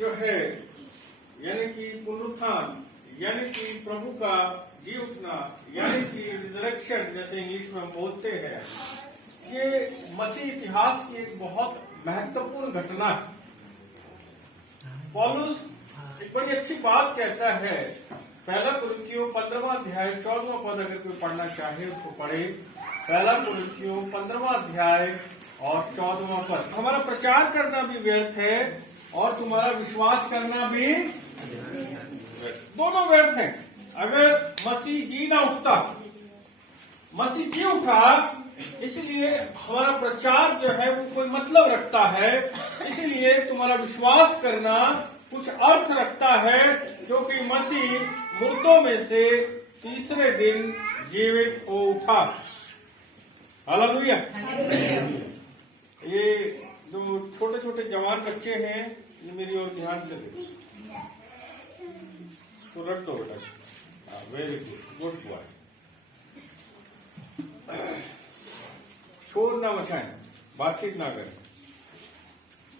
जो है यानी कि पुनरुत्थान, यानी कि प्रभु का जी उठना, यानी कि रिजरेक्शन जैसे इंग्लिश में हम बोलते हैं, ये मसीह इतिहास की एक बहुत महत्वपूर्ण घटना है। पौलुस एक बड़ी अच्छी बात कहता है, पहला कुरिन्थियों 15वां अध्याय 14वां पद, अगर कोई पढ़ना चाहे उसको पढ़े। पहला कुरिन्थियों 15वां अध्याय और 14वां पद। हमारा प्रचार करना भी व्यर्थ है और तुम्हारा विश्वास करना भी दोनों व्यर्थ है। अगर मसीह जी ना उठता, मसीह जी उठा, इसलिए हमारा प्रचार जो है वो कोई मतलब रखता है, इसलिए तुम्हारा विश्वास करना कुछ अर्थ रखता है, क्योंकि मसीह मुर्दों में से तीसरे दिन जीवित हो उठा। हालेलुया। ये जो छोटे छोटे जवान बच्चे हैं, ये मेरी ओर ध्यान से देखो, तो रख दो बेटा। Very good, good boy. शोर ना मचाएं, बातचीत ना करें,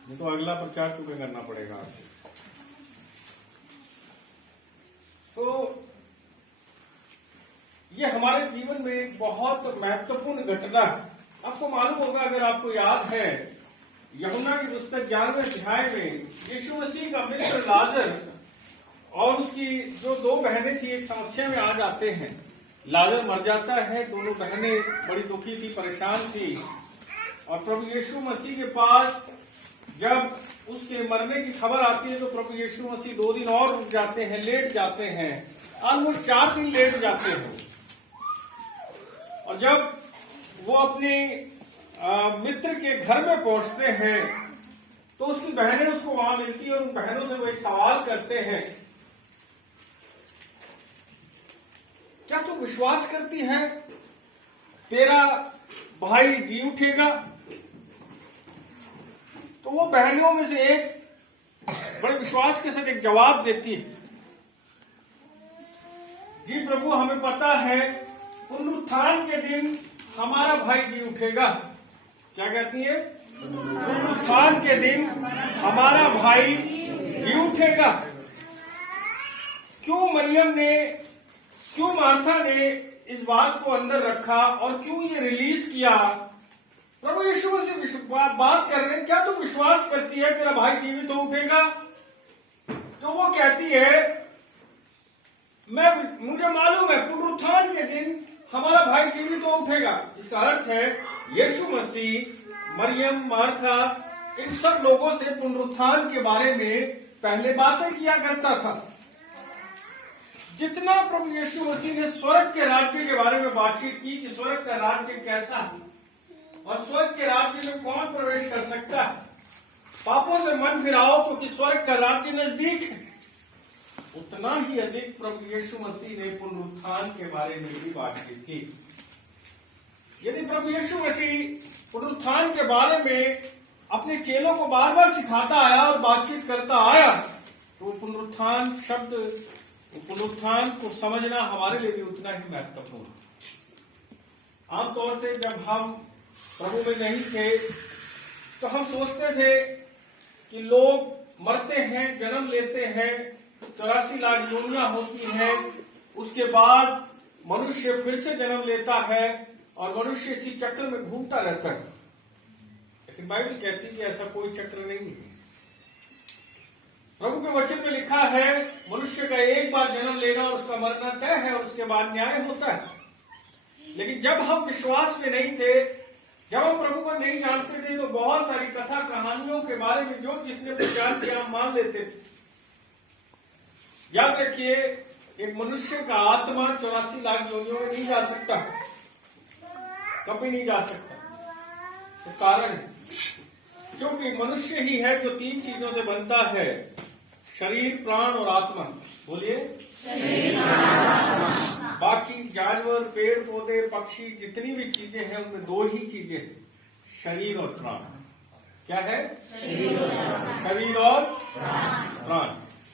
नहीं तो अगला प्रचार तुम्हें करना पड़ेगा आपको। तो ये हमारे जीवन में एक बहुत महत्वपूर्ण घटना है। आपको मालूम होगा, अगर आपको याद है, यूहन्ना की पुस्तक 11वें अध्याय में यीशु मसीह का मित्र लाजर और उसकी जो दो बहनें थी, एक समस्या में आ जाते हैं। लाजर मर जाता है, दोनों बहनें बड़ी दुखी थी, परेशान थी, और प्रभु यीशु मसीह के पास जब उसके मरने की खबर आती है तो प्रभु यीशु मसीह 2 दिन और रुक जाते हैं, लेट जाते हैं, ऑलमोस्ट 4 दिन लेट जाते हैं। और जब वो अपने मित्र के घर में पहुंचते हैं तो उसकी बहनें उसको वहां मिलती है और उन बहनों से वो एक सवाल करते हैं, क्या तू विश्वास करती है तेरा भाई जी उठेगा? तो वो बहनों में से एक बड़े विश्वास के साथ एक जवाब देती है, जी प्रभु, हमें पता है पुनरुत्थान के दिन हमारा भाई जी उठेगा। क्या कहती है? पुनरुत्थान के दिन हमारा भाई जी उठेगा। क्यों मरियम ने, क्यों मार्था ने इस बात को अंदर रखा और क्यों ये रिलीज किया? प्रभु यीशु मसीह बात कर रहे हैं, क्या तुम विश्वास करती है तेरा भाई जीवित तो उठेगा? तो वो कहती है, मुझे मालूम है पुनरुत्थान के दिन हमारा भाई जीवित तो उठेगा। इसका अर्थ है यीशु मसीह, मरियम, मार्था, इन सब लोगों से पुनरुत्थान के बारे में पहले बातें किया करता था। जितना प्रभु यीशु मसीह ने स्वर्ग के राज्य के बारे में बातचीत की कि स्वर्ग का राज्य कैसा है और स्वर्ग के राज्य में कौन प्रवेश कर सकता है, पापों से मन फिराओ क्योंकि स्वर्ग का राज्य नजदीक है, उतना ही अधिक प्रभु यीशु मसीह ने पुनरुत्थान के बारे में भी बातचीत की। यदि प्रभु यीशु मसीह पुनरुत्थान के बारे में अपने चेलों को बार बार सिखाता आया और बातचीत करता आया, तो पुनरुत्थान शब्द, पुनरुत्थान को समझना हमारे लिए भी उतना ही महत्वपूर्ण है। आमतौर से जब हम प्रभु में नहीं थे तो हम सोचते थे कि लोग मरते हैं, जन्म लेते हैं, 84 लाख योनियां होती हैं, उसके बाद मनुष्य फिर से जन्म लेता है और मनुष्य इसी चक्र में घूमता रहता है। लेकिन बाइबल कहती है कि ऐसा कोई चक्र नहीं है। प्रभु के वचन में लिखा है, मनुष्य का एक बार जन्म लेना और उसका मरना तय है और उसके बाद न्याय होता है। लेकिन जब हम विश्वास में नहीं थे, जब हम प्रभु को नहीं जानते थे, तो बहुत सारी कथा कहानियों के बारे में जो जिसने प्रचार किया हम मान लेते थे। याद रखिए, एक मनुष्य का आत्मा 84 लाख योनियों में नहीं जा सकता, कभी नहीं जा सकता। तो कारण है क्योंकि मनुष्य ही है जो 3 चीजों से बनता है, शरीर, प्राण और आत्मा। बोलिए, बाकी जानवर, पेड़ पौधे, पक्षी, जितनी भी चीजें हैं उनमें 2 ही चीजें हैं, शरीर और प्राण। क्या है? शरीर और प्राण।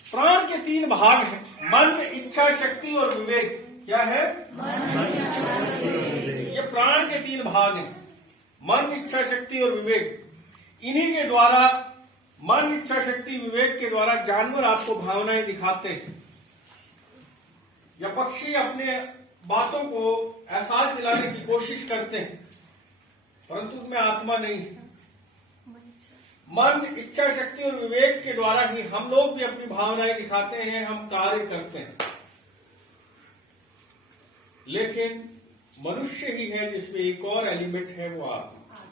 प्राण के 3 भाग हैं, मन, इच्छा शक्ति और विवेक। क्या है? ये प्राण के 3 भाग हैं, मन, इच्छा शक्ति और विवेक। इन्हीं के द्वारा मन, इच्छा शक्ति, विवेक के द्वारा जानवर आपको भावनाएं दिखाते हैं या पक्षी अपने बातों को एहसास दिलाने की कोशिश करते हैं, परंतु उसमें आत्मा नहीं है। मन, इच्छा शक्ति और विवेक के द्वारा ही हम लोग भी अपनी भावनाएं दिखाते हैं, हम कार्य करते हैं, लेकिन मनुष्य ही है जिसमें एक और एलिमेंट है, वो आत्मा।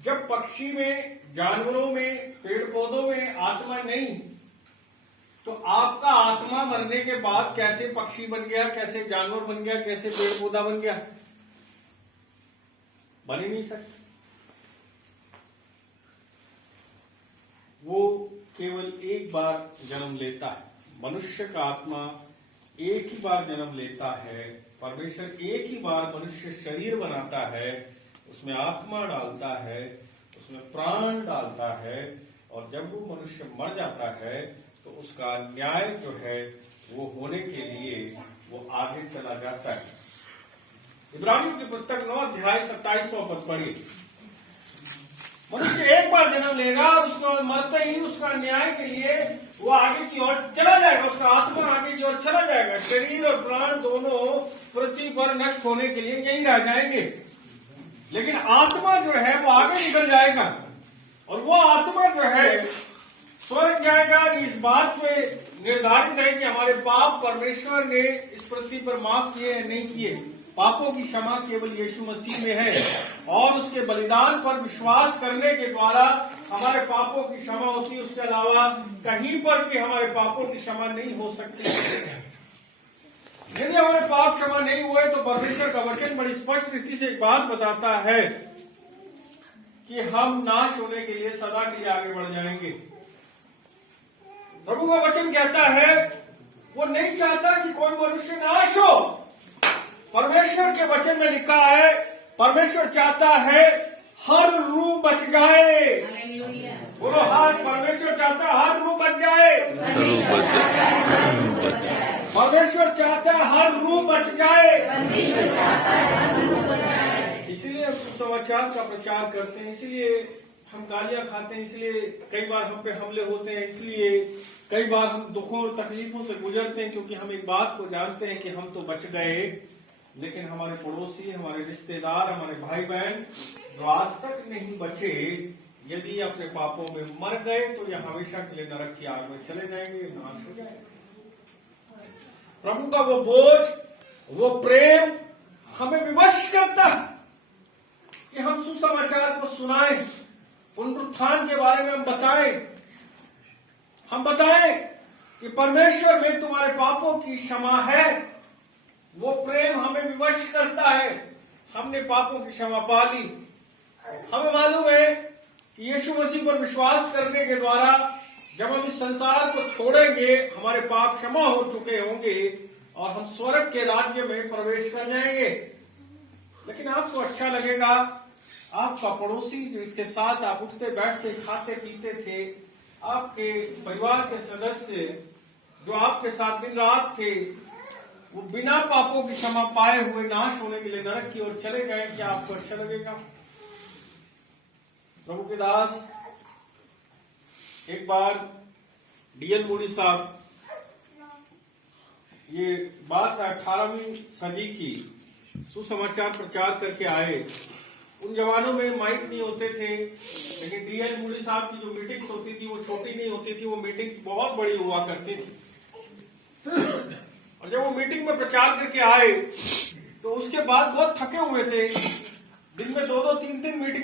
जब पक्षी में, जानवरों में, पेड़ पौधों में आत्मा नहीं, तो आपका आत्मा मरने के बाद कैसे पक्षी बन गया, कैसे जानवर बन गया, कैसे पेड़ पौधा बन गया? बन ही नहीं सकता। वो केवल एक बार जन्म लेता है। मनुष्य का आत्मा एक ही बार जन्म लेता है। परमेश्वर एक ही बार मनुष्य शरीर बनाता है, उसमें आत्मा डालता है, उसमें प्राण डालता है, और जब वो मनुष्य मर जाता है तो उसका न्याय जो है वो होने के लिए वो आगे चला जाता है। इब्रानियों की पुस्तक 9 अध्याय 27वां पद पढ़िए। मनुष्य एक बार जन्म लेगा और उसके बाद मरते ही उसका न्याय के लिए वो आगे की ओर चला जाएगा, उसका आत्मा आगे की ओर चला जाएगा। शरीर और प्राण दोनों पृथ्वी पर नष्ट होने के लिए यही रह जाएंगे, लेकिन आत्मा जो है वो आगे निकल जाएगा, और वो आत्मा जो है स्वर्ग जाएगा। इस बात पे निर्धारित है कि हमारे पाप परमेश्वर ने इस पृथ्वी पर माफ किए या नहीं किए। पापों की क्षमा केवल यीशु मसीह में है, और उसके बलिदान पर विश्वास करने के द्वारा हमारे पापों की क्षमा होती है। उसके अलावा कहीं पर भी हमारे पापों की क्षमा नहीं हो सकती। यदि हमारे पाप क्षमा नहीं हुए तो परमेश्वर का वचन बड़ी स्पष्ट रीति से एक बात बताता है कि हम नाश होने के लिए सदा के लिए आगे बढ़ जाएंगे। प्रभु का वचन कहता है वो नहीं चाहता कि कोई मनुष्य नाश हो। परमेश्वर के वचन में लिखा है परमेश्वर चाहता है हर रूह बच जाए। बोलो हर, परमेश्वर चाहता है हर रूह बच जाए। परमेश्वर चाहता है हर रूह बच जाए। इसलिए हम सुसमाचार का प्रचार करते हैं, इसलिए हम गालियां खाते हैं, इसलिए कई बार हम पे हमले होते हैं, इसलिए कई बार हम दुखों और तकलीफों से गुजरते हैं, क्योंकि हम एक बात को जानते हैं कि हम तो बच गए, लेकिन हमारे पड़ोसी, हमारे रिश्तेदार, हमारे भाई बहन जो आज तक नहीं बचे, यदि अपने पापों में मर गए तो यह हमेशा के लिए नरक की आग में चले जाएंगे, नाश हो जाएंगे। प्रभु का वो बोझ, वो प्रेम हमें विवश करता है कि हम सुसमाचार को सुनाएं, पुनरुत्थान के बारे में हम बताएं कि परमेश्वर में तुम्हारे पापों की क्षमा है। वो प्रेम हमें विवश करता है। हमने पापों की क्षमा पा ली। हमें मालूम है कि यीशु मसीह पर विश्वास करने के द्वारा जब हम इस संसार को छोड़ेंगे, हमारे पाप क्षमा हो चुके होंगे और हम स्वर्ग के राज्य में प्रवेश कर जाएंगे। लेकिन आपको अच्छा लगेगा, आपका पड़ोसी जो इसके साथ आप उठते बैठते खाते पीते थे, आपके परिवार के सदस्य जो आपके साथ दिन रात थे, वो बिना पापों की क्षमा पाए हुए नाश होने के लिए नरक की ओर चले गए। क्या आपको अच्छा लगेगा? प्रभु के दास, एक बार डीएल मूडी साहब, ये बात 18वीं सदी की, सुसमाचार प्रचार करके आए। उन जमानों में माइक नहीं होते थे, लेकिन डीएल मूडी साहब की जो मीटिंग्स होती थी वो छोटी नहीं होती थी, वो मीटिंग्स बहुत बड़ी हुआ करती थी। और जब वो मीटिंग में प्रचार करके आए तो उसके बाद बहुत थके हुए थे। दिन में 2-2, 3-3 मीटिंग